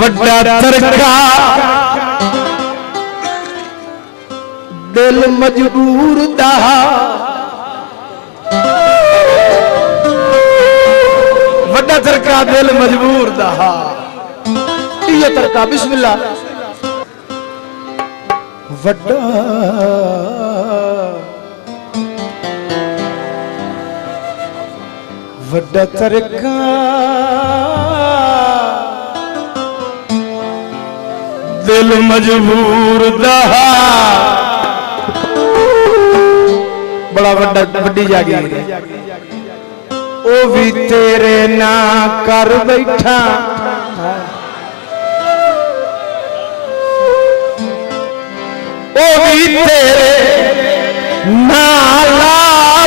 वड्डा तरका दिल मजबूर दा वड्डा तरका दिल मजबूर दा ये तरका बिस्मिल्लाह वड्डा वड्डा तरका दिल मजबूर दा बड़ा वड्डा वड्डी जागी ओ भी तेरे ना कर बैठा ओ भी तेरे ना ला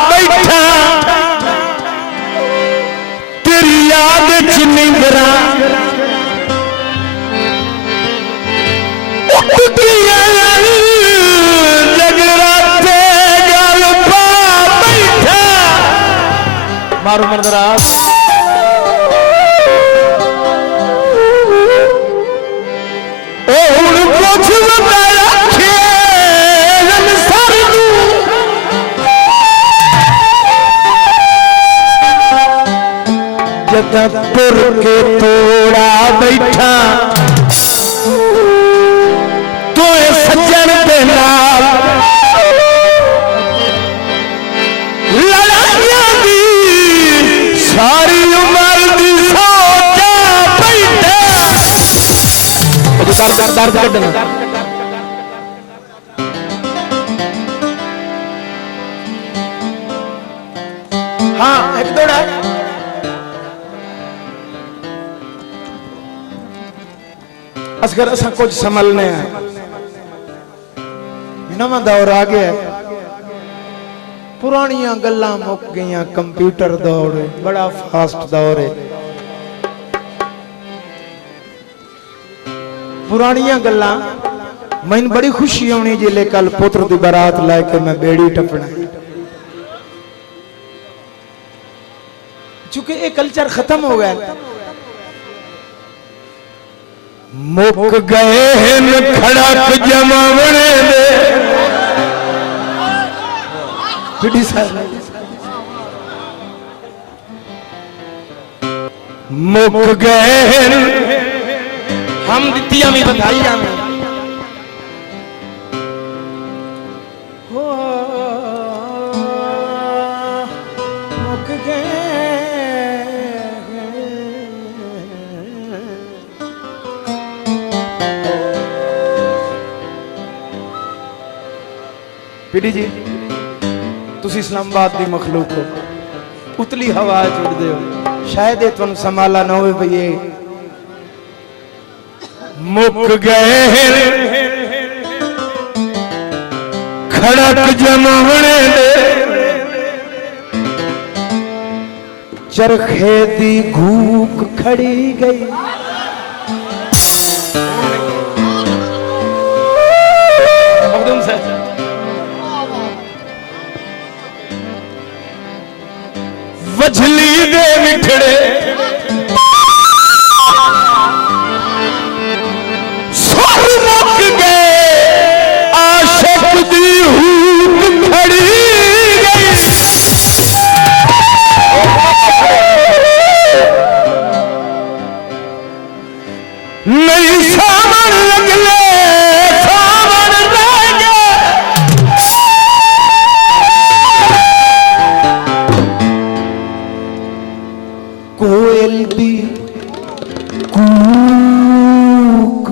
बैठा तेरी याद च निंदरा मारो मर्दराज ओ हुण कुछ बताया खेलन सर जदा तुर के तोड़ा बैठा तो सज्जन दे नाल सारी उम्र दी सोचा बैठा दर्द दर्द कढ़ना हाँ एक दौड़ा असगर असा कुछ संभलने हैं नवा दौर आ गया पुरानियां गल्लां मुक गईयां कंप्यूटर दौर है बड़ा फास्ट दौर है पुरानियां गल्लां मैनू बड़ी खुशी आनी जिले कल पुत्र की बारात लैके मैं बेड़ी टपना चूंकि ये कल्चर खत्म हो गया मुक गए खड़क जमावने दे मुक गए हम दितिया में बधाइयां में मुक गए पीडी जी तुसी इस्लामाबाद दी मखलूक हो उतली हवा चुड़दे हो शायद ये तुम संभाला ना हो भैया मुक गए खड़क जमावने दे चरखे दी घूक खड़ी गई वझली दे मिठड़े सुर मुक गए आशिक दी हूक खड़ी गई नहीं सावन लगले सावन रह गए कोयल दी कूक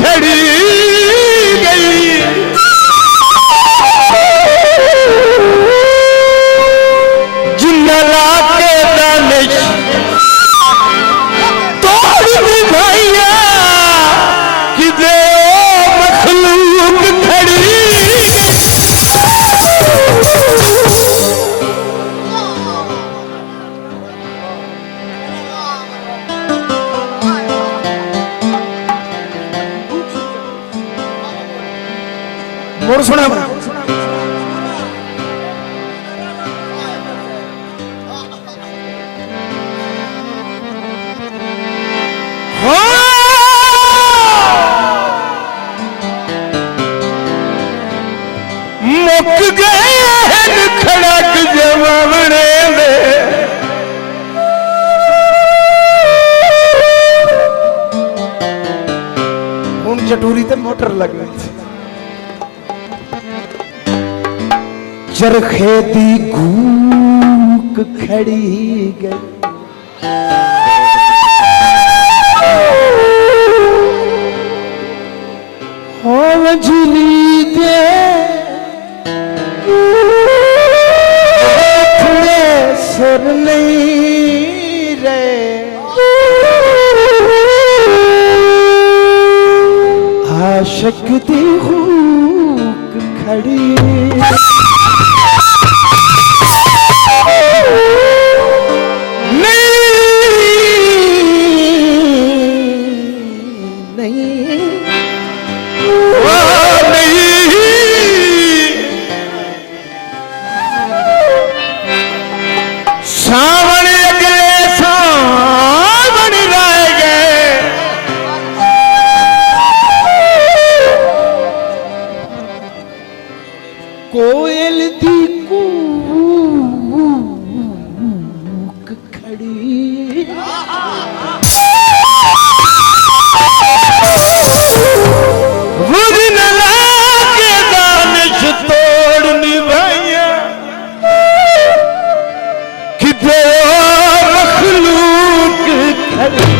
खड़ी गई मोड़ सुना मुक गए खड़क जमावने में हुन चटूरी ते मोटर लग गई चरखे दी घूक खड़ी गई हो वजली दे सर नहीं रहे आशिक दी हुक खड़ी कोयल दी कूक खड़ी वुद न लागे दानिश तोड़नी भैया कि दो मखलूक खड़ी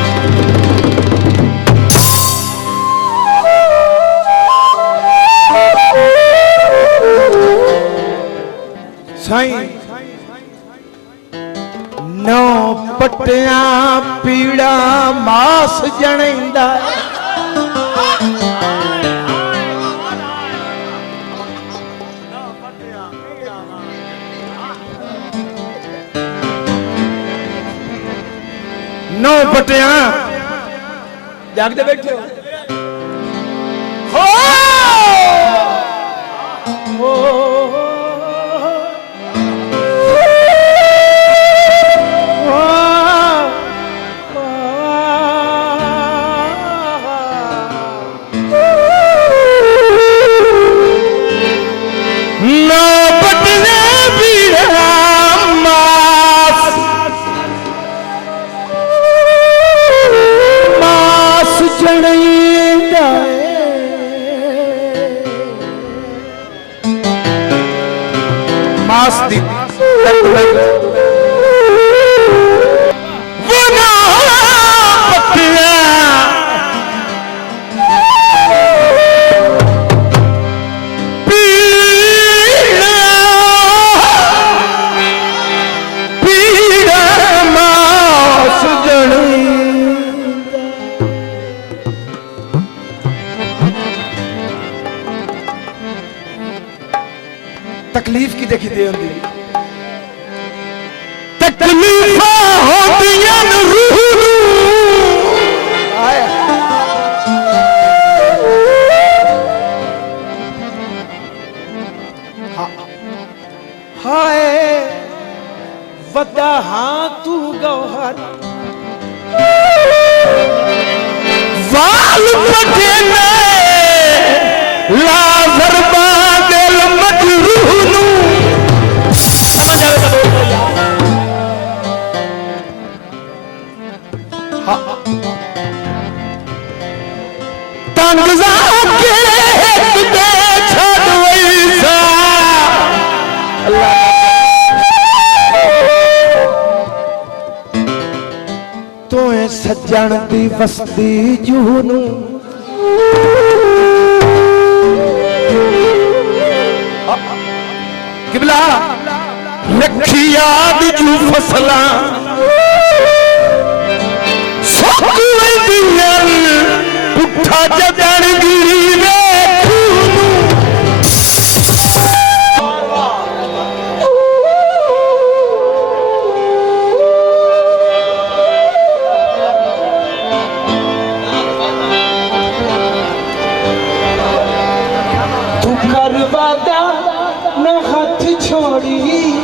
नौ पटिया पीड़ा मास जणेंदा नौ पटिया जागते बैठे हो मास दी वो ना पतिया पीड़ा मास जड़ी तकलीफ की देखी दे होंदी तकलीफा होंदियां रूह हाय वदा हां तू गौहर वाल पटे ने लाजर बादल मजरूह समझ आवे तो तंग जाके तुझे छोड़ वैसा तोए सज्जन दी वस्ती जूनू किबला रखी याद जू फसला सोकुए दियन पुठा जदन गिरी वे तू कर वादा न हाथ छोड़ी